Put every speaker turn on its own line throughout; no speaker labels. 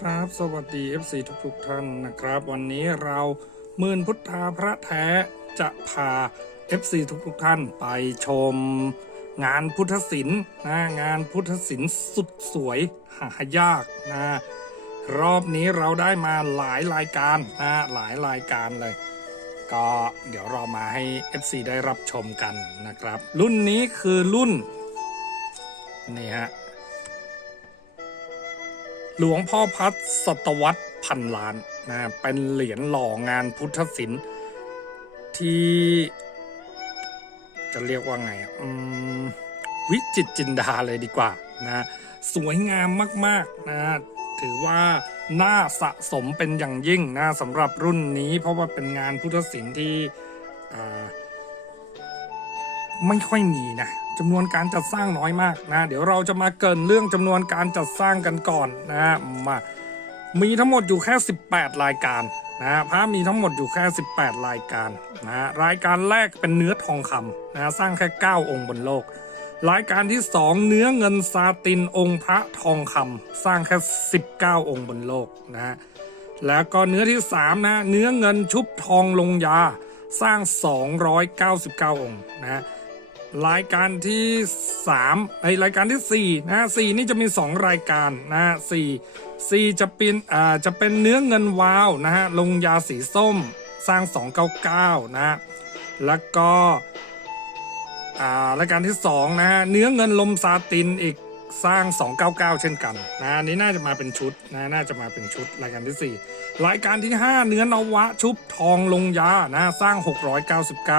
ครับ สวัสดี FC ทุกๆท่านนะครับ วันนี้เราหมื่นพุทธาพระแท้จะพา FC ทุกๆท่านไปชม งานพุทธศิลป์นะงานพุทธศิลป์สุดสวยหายากนะรอบนี้เราได้มาหลายรายการนะหลายรายการเลย ก็เดี๋ยวเรามาให้ FC ได้รับชมกันนะครับ รุ่นนี้คือรุ่นนี่ฮะ หลวงพ่อพัดศตวรรษพันล้านนะเป็นเหรียญหล่องานพุทธศิลป์ที่ จะเรียกว่าไงอะอืมวิจิตจินดาเลยดีกว่านะสวยงามมากๆนะถือว่าน่าสะสมเป็นอย่างยิ่งนะสำหรับรุ่นนี้ เพราะว่าเป็นงานพุทธศิลป์ที่อ่า ไม่ค่อยมีนะจำนวนการจัดสร้างน้อยมากนะ เดี๋ยวเราจะมาเกินเรื่องจำนวนการจัดสร้างกันก่อนนะมามีทั้งหมดอยู่แค่ 18 รายการนะพระมีทั้งหมดอยู่แค่ 18 รายการนะรายการแรกเป็นเนื้อทองคำนะสร้างแค่ 9 องค์บนโลก รายการที่ 2 เนื้อเงินซาตินองค์พระทองคำสร้างแค่ 19 องค์บนโลกนะแล้วก็เนื้อที่3นะเนื้อเงินชุบทองลงยาสร้าง 299 องค์นะ รายการที่3ในรายการที่4นะ4นี่จะมี 2 รายการนะ4 4จะเป็นอ่าจะเป็นเนื้อเงินวาวนะฮะลงยาสีส้มสร้าง 299นะแล้วก็อ่ารายการที่2นะฮะเนื้อเงินลมซาตินอีกสร้าง 299 เช่นกันนะอันนี้น่าจะมาเป็นชุดนะน่าจะมาเป็นชุดรายการที่ 4 รายการที่ 5 เนื้อนวะชุบทองลงยานะสร้าง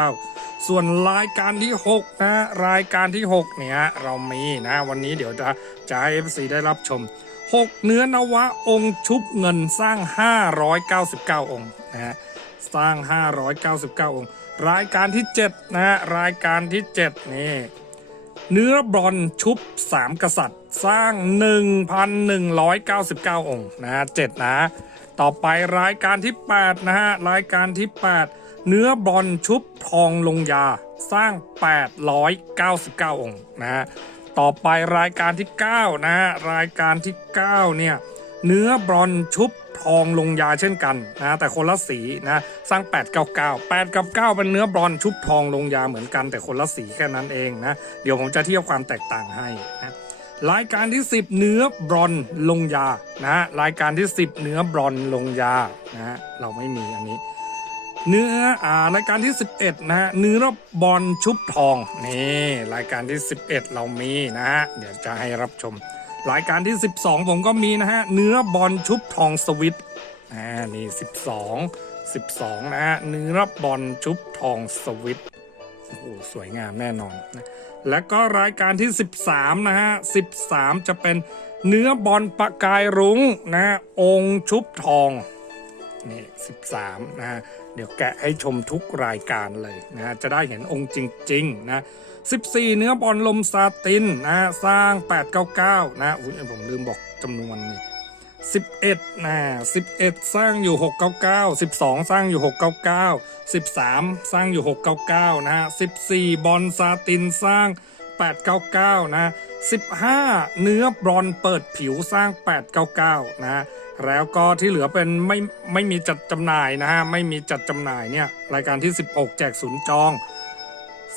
699 ส่วนรายการที่ 6 นะ รายการที่ 6 เนี่ยเรามีนะ วันนี้เดี๋ยวจะจะให้ FC ได้รับชม 6 เนื้อนวะองค์ชุบเงินสร้าง 599 องค์นะฮะสร้าง 599 องค์ รายการที่ 7 นะฮะรายการที่ 7 นี่ เนื้อบรอนชุบ 3 กษัตริย์ สร้าง 1,199 องค์นะฮะ7นะ ต่อไปรายการที่ 8 นะฮะรายการที่ 8 เนื้อบรอนชุบทองลงยาสร้าง 899 องค์นะฮะต่อไปรายการที่ 9 นะฮะรายการที่ 9 เนี่ยเนื้อบรอนชุบทองลงยาเช่นกันนะแต่คนละสีนะสร้าง 899 8 กับ9เป็นเนื้อบรอนชุบทองลงยาเหมือนกันแต่คนละสีแค่นั้นเองนะเดี๋ยวผมจะเทียบความแตกต่างให้นะรายการที่ 10 เนื้อบรอนลงยานะรายการที่ 10 เนื้อบรอนลงยานะเราไม่มีอันนี้ เนื้ออ่ารายการที่ 11 นะฮะเนื้อบอลชุบทองนี่รายการที่ 11 เรามีนะฮะเดี๋ยวจะให้รับชม รายการที่ 12 ผมก็มีนะฮะเนื้อบอลชุบทองสวิตอ่านี่12 12 นะฮะเนื้อบอลชุบทองสวิตโอ้โหสวยงามแน่นอนนะแล้วก็รายการที่ 13 นะฮะ 13 จะเป็นเนื้อบอลประกายรุ้งนะฮะองค์ชุบทองนี่13 นะฮะ เดี๋ยวแกะให้ชมทุกรายการเลยนะฮะจะได้เห็นองค์จริงๆนะ 14 เนื้อบอลลมซาตินนะฮะสร้าง 899 นะอุ้ยผมลืมบอกจำนวนนี่11นะ11 สร้างอยู่ 699 12 สร้างอยู่ 699 13 สร้างอยู่ 699 นะฮะ14 บอลซาตินสร้าง 899 นะ 15 เนื้อบรอนเปิดผิวสร้าง 899 นะฮะ แล้วก็ที่เหลือเป็นไม่ไม่มีจัดจำหน่ายนะฮะ ไม่มีจัดจำหน่ายเนี่ย รายการที่ 16 แจกศูนย์จอง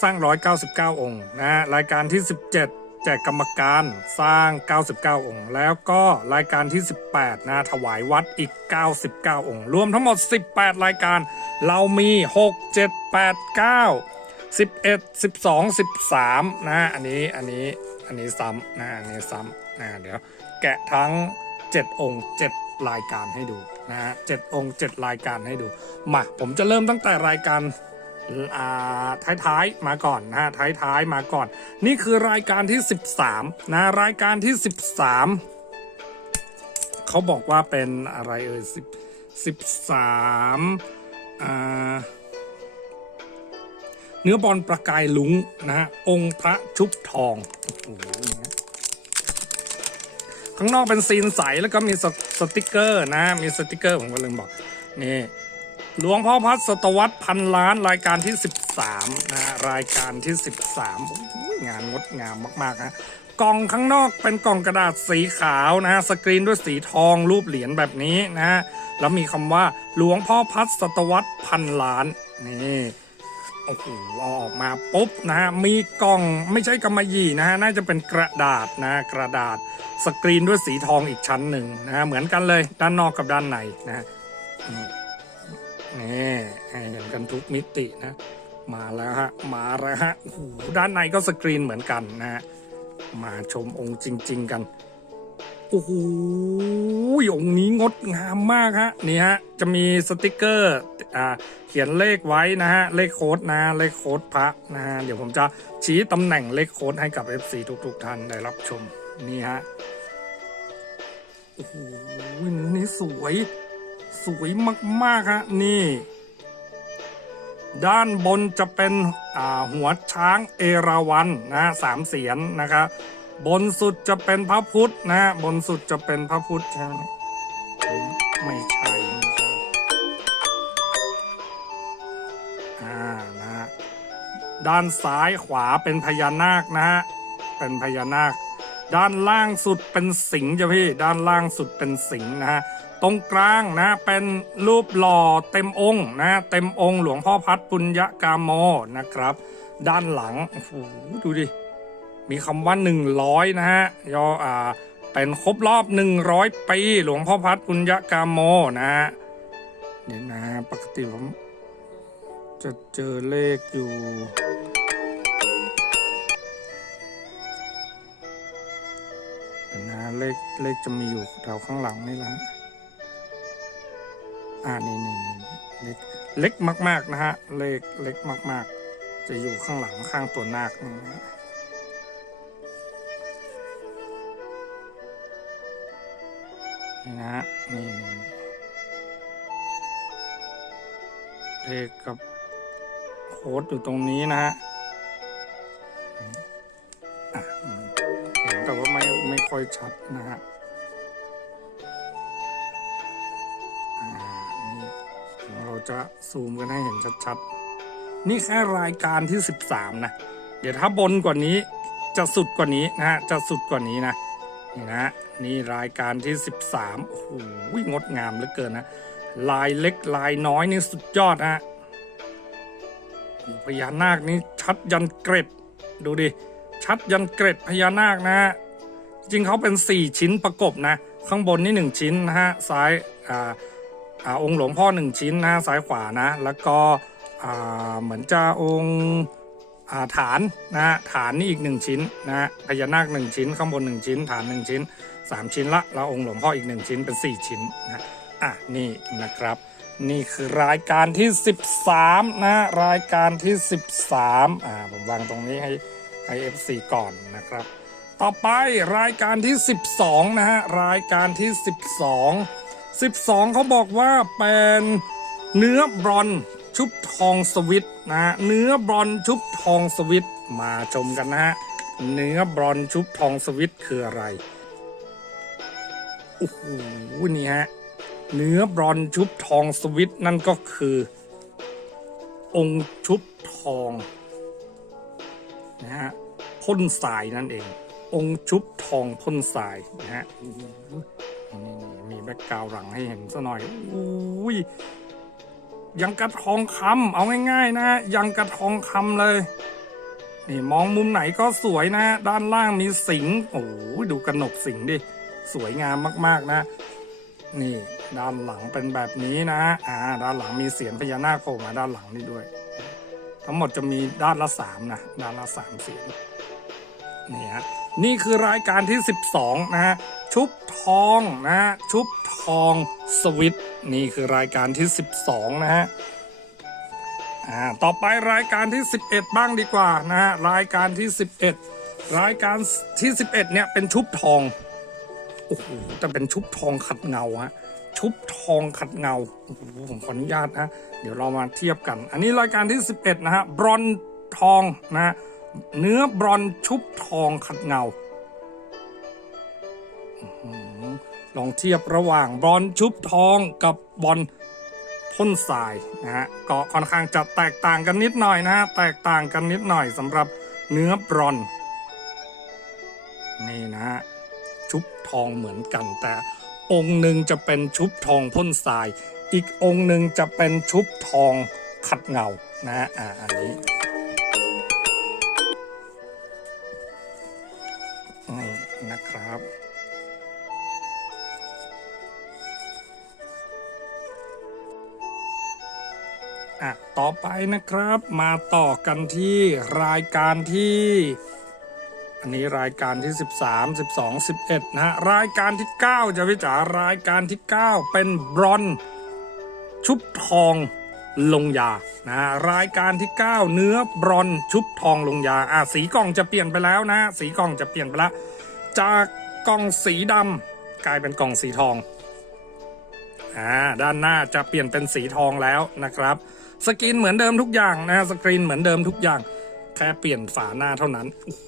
สร้าง 199 องค์นะฮะ รายการที่ 17 แจกกรรมการสร้าง 99 องค์ แล้วก็รายการที่ 18 นะถวายวัดอีก 99 องค์ รวมทั้งหมด 18 รายการ เรามี 6 7 8 9 11 12 13นะฮะอันนี้อันนี้อันนี้ซ้ำนะอันนี้ซ้ำนะเดี๋ยวแกะทั้ง 7 องค์ 7 รายการให้ดูนะฮะ7องค์7รายการให้ดูมาผมจะเริ่มตั้งแต่รายการอ่าท้ายๆมาก่อนนะฮะท้ายๆมาก่อน นี่คือรายการที่ 13นะรายการที่ 13เขาบอกว่าเป็นอะไรเอ่ยสิบสิบสามอ่าเนื้อบอลประกายลุงนะฮะองค์พระชุบทองโอ้โห ข้างนอกเป็นซีนใสแล้วก็มีสสติกเกอร์นะ มีสติกเกอร์ผมก็ลืมบอกนี่หลวงพ่อพัดศตวรรษพันล้านรายการที่ 13นะรายการที่ 13งานงดงามมากๆนะกล่องข้างนอกเป็นกล่องกระดาษสีขาวนะฮะสกรีนด้วยสีทองรูปเหรียญแบบนี้นะ แล้วมีคำว่าหลวงพ่อพัดศตวรรษพันล้านนี่ โอ้โหเอาออกมาปุ๊บนะฮะมีกล่องไม่ใช่กำมะหยี่นะฮะน่าจะเป็นกระดาษนะกระดาษสกรีนด้วยสีทองอีกชั้นหนึ่งนะฮะเหมือนกันเลยด้านนอกกับด้านในนะฮะนี่เห็นกันทุกมิตินะ มาแล้วฮะมาแล้วฮะโอ้โหด้านในก็สกรีนเหมือนกันนะฮะมาชมองค์จริง ๆ กัน โอ้โหองนี้งดงามมากฮะนี่ฮะจะมีสติกเกอร์อ่าเขียนเลขไว้นะฮะเลขโค้ดนะเลขโค้ดพระนะฮะเดี๋ยวผมจะชี้ตำแหน่งเลขโค้ดให้กับ FC ทุกๆท่านได้รับชมนี่ฮะโอ้โหนื้อนี้สวย สวยมากๆฮะนี่ ด้านบนจะเป็นอ่าหัวช้างเอราวัณนะสามเสียนนะครับ บนสุดจะเป็นพระพุทธนะ บนสุดจะเป็นพระพุทธใช่ไหมไม่ใช่ไม่ใช่อ่านะฮะด้านซ้ายขวาเป็นพญานาคนะฮะเป็นพญานาค ด้านล่างสุดเป็นสิงห์จ้ะพี่ ด้านล่างสุดเป็นสิงห์นะฮะตรงกลางนะเป็นรูปหล่อเต็มองค์นะเต็มองค์หลวงพ่อพัดปุญญกามโมนะครับ ด้านหลังโอ้โหดูดิ มีคำว่า 100 นะฮะย่ออ่าเป็นครบรอบ 100 ปี หลวงพ่อพัดปุญญกามโมนะฮะเดี๋ยวนะปกติผมจะเจอเลขอยู่เนะเลขเลขจะมีอยู่แถวข้างหลังนี่แหละอ่านี่นี่นี่เล็กเล็กมาก ๆ นะฮะ เลขเล็กมาก ๆ จะอยู่ข้างหลังข้างตัวนาคนี่นะฮะ นี่นะฮะนี่เลขกับโค้ดอยู่ตรงนี้นะฮะเห็นแต่ว่าไม่ไม่ค่อยชัดนะฮะเดี๋ยวเราจะซูมกันให้เห็นชัดๆ นี่แค่รายการที่ 13 นะ เดี๋ยวถ้าบนกว่านี้จะสุดกว่านี้นะฮะ จะสุดกว่านี้นะ นี่นะนี่รายการที่ 13 โอ้โหงดงามเหลือเกินนะ ลายเล็กลายน้อยนี่สุดยอดนะพญานาคนี่ชัดยันเกร็ด ดูดิ ชัดยันเกร็ดพญานาคนะฮะจริงเขาเป็น 4 ชิ้นประกบนะ ข้างบนนี่ 1 ชิ้นนะฮะซ้ายอ่าอ่าองค์หลวงพ่อ 1 ชิ้นนะซ้ายขวานะ แล้วก็อ่าเหมือนจะองค์ ฐานนะฮะฐานนี่อีก 1 ชิ้นนะฮะพญานาค 1 ชิ้น ข้างบน 1 ชิ้น ฐาน 1 ชิ้น 3 ชิ้นละแล้วองค์หลวงพ่ออีก 1 ชิ้นเป็น 4 ชิ้นนะอะนี่นะครับ นี่คือรายการที่ 13 นะรายการที่ 13อ่าผมวางตรงนี้ให้ให้ FC ก่อนนะครับ ต่อไปรายการที่ 12 นะฮะรายการที่ 12 12 เขาบอกว่าเป็นเนื้อบรอน ชุบทองสวิตนะฮะเนื้อบรอนชุบทองสวิตมาชมกันนะฮะเนื้อบรอนชุบทองสวิตคืออะไรโอ้โหนี่ฮะเนื้อบรอนชุบทองสวิตนั่นก็คือ องค์ชุบทองนะฮะพ่นสายนั่นเอง องค์ชุบทองพ่นสายนะฮะมีแบ็กกราวหลังให้เห็นซะหน่อยอุ้ย ยังกระทองคำเอาง่าย ๆ นะ ยังกระทองคำเลย นี่มองมุมไหนก็สวยนะ ด้านล่างมีสิงห์โอ้ดูกระหนกสิงห์ดิ สวยงามมากๆนะ นี่ด้านหลังเป็นแบบนี้นะอ่าด้านหลังมีเสียงพญานาคโผล่มาด้านหลังนี่ด้วย ทั้งหมดจะมีด้านละสามนะด้านละสามเสียงนี่ฮะนี่คือรายการที่ 12 นะฮะ ชุบทองนะฮะชุบทองสวิตนี่คือรายการที่ 12 นะฮะอ่าต่อไปรายการที่ 11 บ้างดีกว่านะฮะรายการที่ 11 รายการที่ 11เนี่ยเป็นชุบทองโอ้โหแต่เป็นชุบทองขัดเงาฮะชุบทองขัดเงาโอ้โหผมขออนุญาตนะเดี๋ยวเรามาเทียบกัน อันนี้รายการที่ 11 นะฮะบรอนทองนะเนื้อบรอนชุบทองขัดเงา ลองเทียบระหว่างบอนซ์ชุบทองกับบอลพ่นทรายนะฮะก็ค่อนข้างจะแตกต่างกันนิดหน่อยนะฮะแตกต่างกันนิดหน่อยสำหรับเนื้อบรอนนี่นะฮะชุบทองเหมือนกัน แต่องค์หนึ่งจะเป็นชุบทองพ่นทราย อีกองค์หนึ่งจะเป็นชุบทองขัดเงานะฮะอ่าอันนี้ ต่อไปนะครับ มาต่อกันที่รายการที่ อันนี้รายการที่ 13 12 11 นะฮะ รายการที่ 9 จะวิจารายการที่ 9 เป็นบรอน ชุบทองลงยานะฮะรายการที่ 9 เนื้อบรอนชุบทองลงยาอะสีกล่องจะเปลี่ยนไปแล้วนะสีกล่องจะเปลี่ยนไปล้วจากกล่องสีดำกลายเป็นกล่องสีทองอ่าด้านหน้าจะเปลี่ยนเป็นสีทองแล้วนะครับ สกรีนเหมือนเดิมทุกอย่างนะฮะสกรีนเหมือนเดิมทุกอย่าง แค่เปลี่ยนฝาหน้าเท่านั้นโอ้โห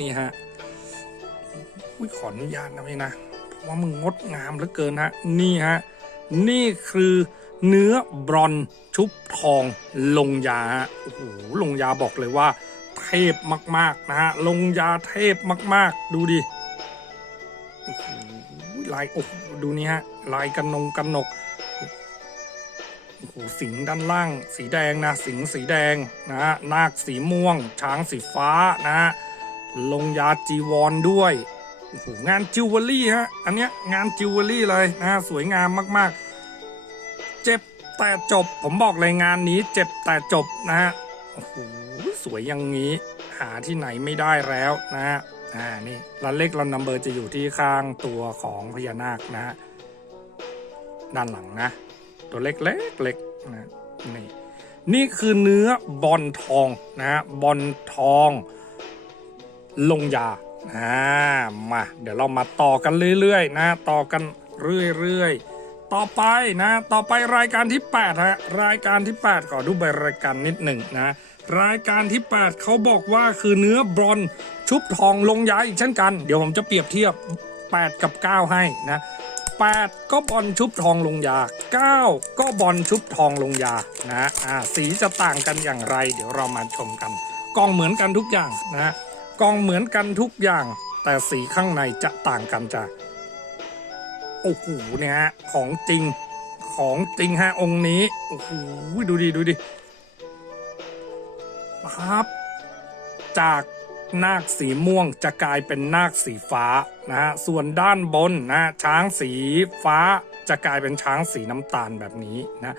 นี่ฮะอุ้ยขออนุญาตนะพี่นะเพราะว่ามึงงดงามเหลือเกินฮะนี่ฮะนี่คือเนื้อบรอนชุบทองลงยาฮะโอ้โหลงยาบอกเลยว่า เทพมากๆนะฮะลงยาเทพมาก ๆ ดูดิลายโอ้ดูนี่ฮะลายกันนงกันนก โอ้โหสิงห์ด้านล่าง สีแดงนะสิงห์สีแดงนะฮะนาคสีม่วง ช้างสีฟ้านะฮะลงยาจีวรด้วยโอ้โหงานจิวเวลรี่ฮะอันเนี้ยงานจิวเวลรี่เลยนะฮะสวยงามมากๆ เจ็บแต่จบผมบอกเลยงานนี้เจ็บแต่จบนะฮะโอ้โหสวยอย่างนี้ หาที่ไหนไม่ได้แล้วนะฮะอ่านี่รันเล็กรันนัมเบอร์จะอยู่ที่ข้างตัวของพญานาคนะฮะด้านหลังนะ ตัวเล็กเล็กเล็กนะนี่นี่คือเนื้อบอลทองนะฮะบอลทองลงยาอ่ามาเดี๋ยวเรามาต่อกันเรื่อยๆนะต่อกันเรื่อยๆต่อไปนะต่อไปรายการที่8ฮะรายการที่ 8 ขอดูใบรายการนิดหนึ่งนะรายการที่ 8เขาบอกว่าคือเนื้อบรอนชุบทองลงยาอีกเช่นกัน เดี๋ยวผมจะเปรียบเทียบ 8 กับ 9 ให้นะ 8 ก็บอลชุบทองลงยา 9 ก็บอลชุบทองลงยานะอ่าสีจะต่างกันอย่างไร เดี๋ยวเรามาชมกันกองเหมือนกันทุกอย่างนะกองเหมือนกันทุกอย่าง แต่สีข้างในจะต่างกันจ้ะโอ้โหเนี่ยฮะของจริงของจริงฮะองค์นี้โอ้โหดูดิดูดิครับจาก นาคสีม่วงจะกลายเป็นนาคสีฟ้านะฮะส่วนด้านบนนะช้างสีฟ้าจะกลายเป็นช้างสีน้ำตาลแบบนี้นะ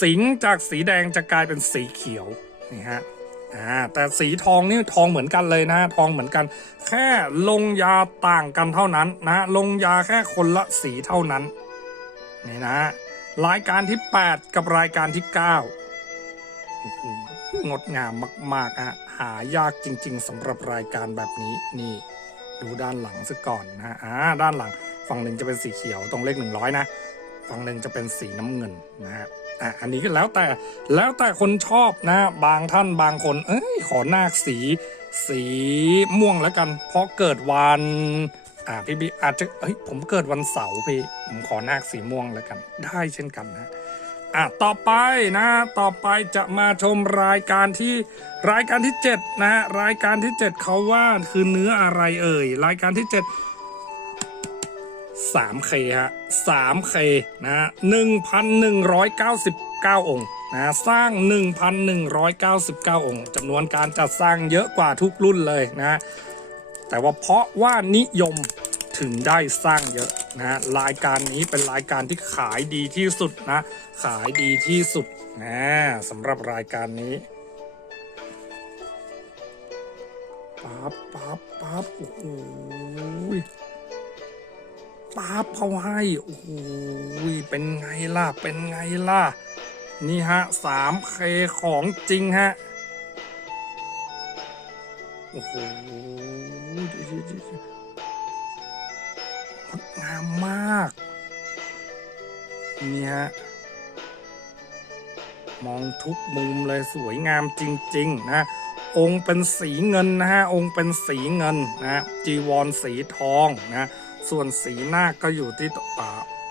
สิงจากสีแดงจะกลายเป็นสีเขียวนี่ฮะอ่าแต่สีทองนี่ทองเหมือนกันเลยนะทองเหมือนกัน แค่ลงยาต่างกันเท่านั้นนะลงยาแค่คนละสีเท่านั้นนี่นะรายการที่ 8 กับรายการที่9โอ้โห งดงามมากๆอะหายากจริง ๆสำหรับรายการแบบนี้นี่ ดูด้านหลังซะก่อนนะอ่าด้านหลังฝั่งหนึ่งจะเป็นสีเขียวตรงเลขหนึ่งร้อยนะฝั่งหนึ่งจะเป็นสีน้ำเงินนะฮะอะอันนี้ก็แล้วแต่แล้วแต่คนชอบนะบางท่านบางคน เอ้ยขอนาคสีสีม่วงแล้วกัน เพราะเกิดวันอ่าพี่บีอาจจะเฮ้ยผมเกิดวันเสาร์พี่ผมขอนาคสีม่วงแล้วกัน ได้เช่นกันนะ อะต่อไปนะ ต่อไปจะมาชมรายการที่รายการที่7นะฮะรายการที่ 7เขาว่าคือเนื้ออะไรเอ่ยรายการที่ 7 3K ฮะ 3K นะฮะ1,199 องค์นะสร้าง 1,199 องค์จำนวนการจัดสร้างเยอะกว่าทุกรุ่นเลยนะ แต่ว่าเพราะว่านิยม ถึงได้สร้างเยอะนะรายการนี้เป็นรายการที่ขายดีที่สุดนะ ขายดีที่สุดนะสำหรับรายการนี้ปั๊บปั๊บปั๊บโอ้โหปั๊บเขาให้โอ้โหเป็นไงล่ะ เป็นไงล่ะ นี่ฮะ 3K ของจริงฮะ โอ้โห งามมากเนี่ยมองทุกมุมเลยสวยงามจริง ๆ นะ องค์เป็นสีเงินนะฮะ องค์เป็นสีเงินนะ จีวรสีทองนะ ส่วนสีนาคก็อยู่ที่อ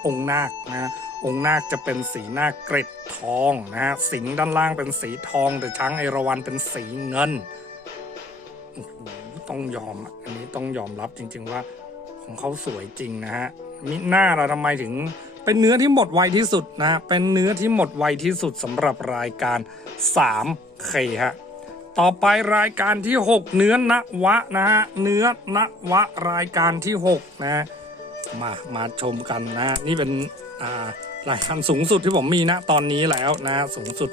องค์นาคนะ องค์นาคจะเป็นสีนาคเกร็ดทองนะฮะ สิงด้านล่างเป็นสีทอง แต่ช้างไอราวัณเป็นสีเงิน ต้องยอม อันนี้ต้องยอมรับจริง ๆ ว่า ของเขาสวยจริงนะฮะมิหน้าเราทำไมถึงเป็นเนื้อที่หมดไวที่สุดนะเป็นเนื้อที่หมดไวที่สุดสำหรับรายการ 3K ฮะต่อไปรายการที่ 6 เนื้อนวะนะฮะเนื้อนวะรายการที่6นะมามาชมกันนะ นี่เป็นอ่ารายการสูงสุดที่ผมมีนะตอนนี้แล้วนะสูงสุด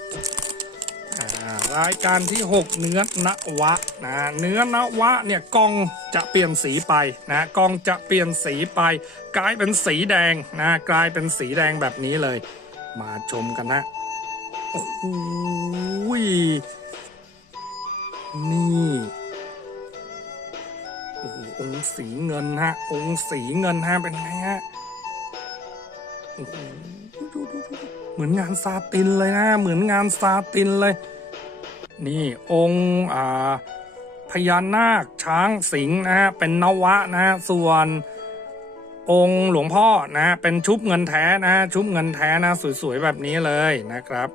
รายการที่ 6 เนื้อนวะนะเนื้อนวะเนี่ยกล้องจะเปลี่ยนสีไปนะกล้องจะเปลี่ยนสีไป กลายเป็นสีแดงนะกลายเป็นสีแดงแบบนี้เลย มาชมกันนะโอ้โหนี่โอ้โหองค์สีเงินฮะองค์สีเงินฮะเป็นไงฮะโอ้โห มือนงานซาตินเลยนะ เหมือนงานซาตินเลย นี่องค์อ่าพญานาคช้างสิงห์นะฮะเป็นนวะนะฮะส่วนองค์หลวงพ่อนะเป็นชุบเงินแท้นะชุบเงินแท้นะ สวยๆแบบนี้เลยนะครับ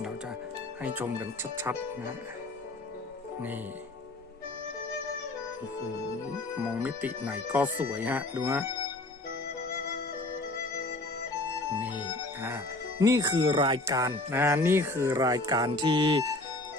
เราจะให้ชมกันชัดๆนะนี่โอ้โหมองมิติไหนก็สวยฮะดูฮะ นี่อ่านี่คือรายการนะนี่คือรายการที่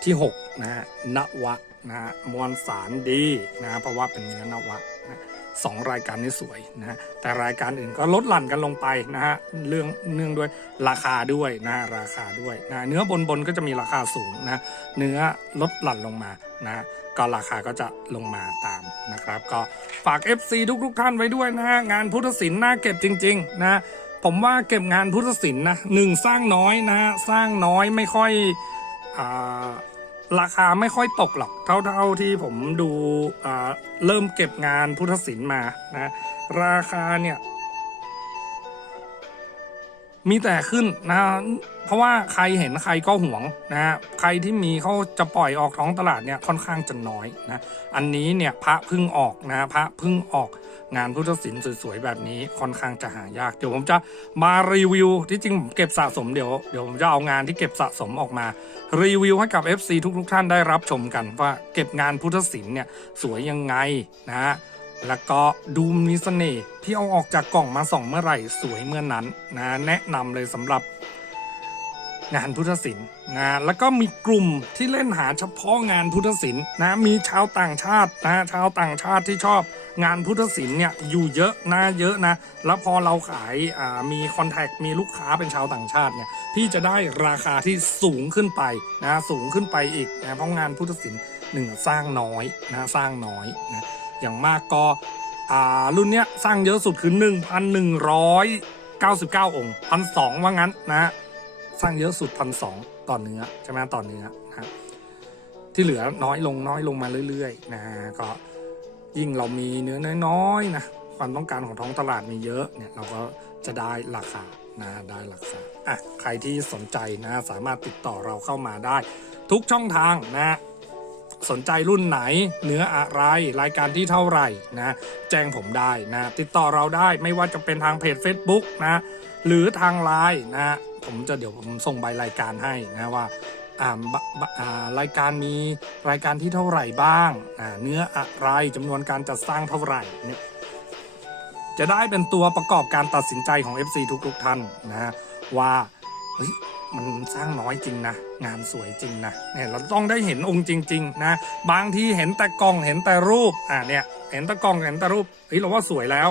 ที่หกนะฮะนวะนะฮะมวลสารดีนะเพราะว่าเป็นเนื้อนวะนะสองรายการนี้สวยนะฮะแต่รายการอื่นก็ลดหลั่นกันลงไปนะฮะเรื่องเนื่องด้วยราคาด้วยนะราคาด้วยนะเนื้อบนบนก็จะมีราคาสูงนะเนื้อลดหลั่นลงมานะก็ราคาก็จะลงมาตามนะครับ ก็ฝาก FC ทุกทุกๆท่านไว้ด้วยนะฮะงานพุทธศิลป์น่าเก็บจริง ๆ นะ ผมว่าเก็บงานพุทธศิลป์นะหนึ่งสร้างน้อยนะฮะสร้างน้อยไม่ค่อยอ่าราคาไม่ค่อยตกหรอกเท่าเท่าที่ผมดูอ่าเริ่มเก็บงานพุทธศิลป์มานะราคาเนี่ยมีแต่ขึ้นนะเพราะว่าใครเห็นใครก็หวงนะฮะใครที่มีเขาจะปล่อยออกท้องตลาดเนี่ยค่อนข้างจะน้อยนะอันนี้เนี่ยพระพึ่งออกนะพระพึ่งออก งานพุทธศิลป์สวยๆแบบนี้ค่อนข้างจะหายาก เดี๋ยวผมจะมารีวิว ที่จริงผมเก็บสะสมเดี๋ยวเดี๋ยวผมจะเอางานที่เก็บสะสมออกมา รีวิวให้กับ FC ทุกๆท่านได้รับชมกันว่าเก็บงานพุทธศิลป์เนี่ยสวยยังไงนะฮะแล้วก็ดูมีเสน่ห์ที่เอาออกจากกล่องมาส่องเมื่อไหร่สวยเมื่อนั้นนะแนะนำเลยสำหรับงานพุทธศิลป์นะแล้วก็มีกลุ่มที่เล่นหาเฉพาะงานพุทธศิลป์นะมีชาวต่างชาตินะชาวต่างชาติที่ชอบ งานพุทธศิลป์เนี่ยอยู่เยอะนะเยอะนะ แล้วพอเราขายมีคอนแทคมีลูกค้าเป็นชาวต่างชาติเนี่ยพี่จะได้ราคาที่สูงขึ้นไปนะสูงขึ้นไปอีกนะเพราะงานพุทธศิลป์หนึ่งสร้างน้อยนะสร้างน้อยนะอย่างมากก็รุ่นเนี้ยสร้างเยอะสุดคือ1,199 องค์พันสองว่างั้นนะสร้างเยอะสุดพันสองต่อเนื้อใช่ไหมต่อเนื้อนะที่เหลือน้อยลงน้อยลงมาเรื่อยๆนะก็ ยิ่งเรามีเนื้อน้อยๆนะความต้องการของท้องตลาดมีเยอะเนี่ยเราก็จะได้ราคานะได้ราคาอะใครที่สนใจนะสามารถติดต่อเราเข้ามาได้ ทุกช่องทางนะสนใจรุ่นไหนเนื้ออะไรรายการที่เท่าไหร่นะแจ้งผมได้นะติดต่อเราได้ไม่ว่าจะเป็นทางเพจ Facebook นะหรือทางไลน์นะผมจะเดี๋ยวผมส่งใบรายการให้นะว่าอ่าบะอ่า รายการมีรายการที่เท่าไหร่บ้างอ่าเนื้ออะไรจำนวนการจัดสร้างเท่าไหร่เนี่ยจะได้เป็นตัวประกอบการตัดสินใจของ FC ทุกๆท่านนะฮะว่าเฮ้ยมันสร้างน้อยจริงนะ งานสวยจริงนะเนี่ยเราต้องได้เห็นองค์จริง ๆ นะ บางที่เห็นแต่กล่องเห็นแต่รูปอ่าเนี่ยเห็นแต่กล่องเห็นแต่รูปเฮ้ยเราว่าสวยแล้ว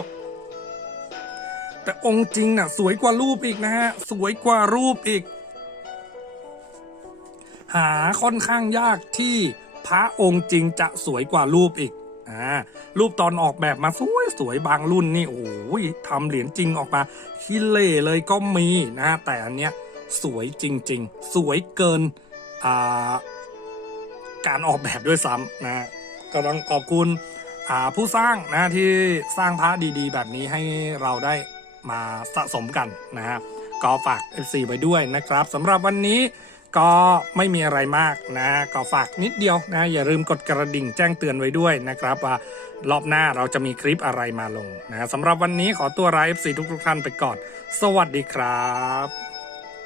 แต่องค์จริงน่ะสวยกว่ารูปอีกนะฮะสวยกว่ารูปอีก หาค่อนข้างยากที่พระองค์จริงจะสวยกว่ารูปอีกอ่ารูปตอนออกแบบมาสวยสวยบางรุ่นนี่โอ้ยทำเหรียญจริงออกมาคิเล่เลยก็มีนะแต่อันเนี้ยสวยจริง ๆ สวยเกินอ่าการออกแบบด้วยซ้ำนะก็ต้องขอบคุณผู้สร้างนะที่สร้างพระดีๆ แบบนี้ให้เราได้มาสะสมกันนะฮะก็ฝาก FC ไว้ด้วยนะครับสำหรับวันนี้ ก็ไม่มีอะไรมากนะ ก็ฝากนิดเดียวนะ อย่าลืมกดกระดิ่งแจ้งเตือนไว้ด้วยนะครับว่ารอบหน้าเราจะมีคลิปอะไรมาลงนะสำหรับวันนี้ขอตัวลา FC ทุกๆท่านไปก่อน สวัสดีครับ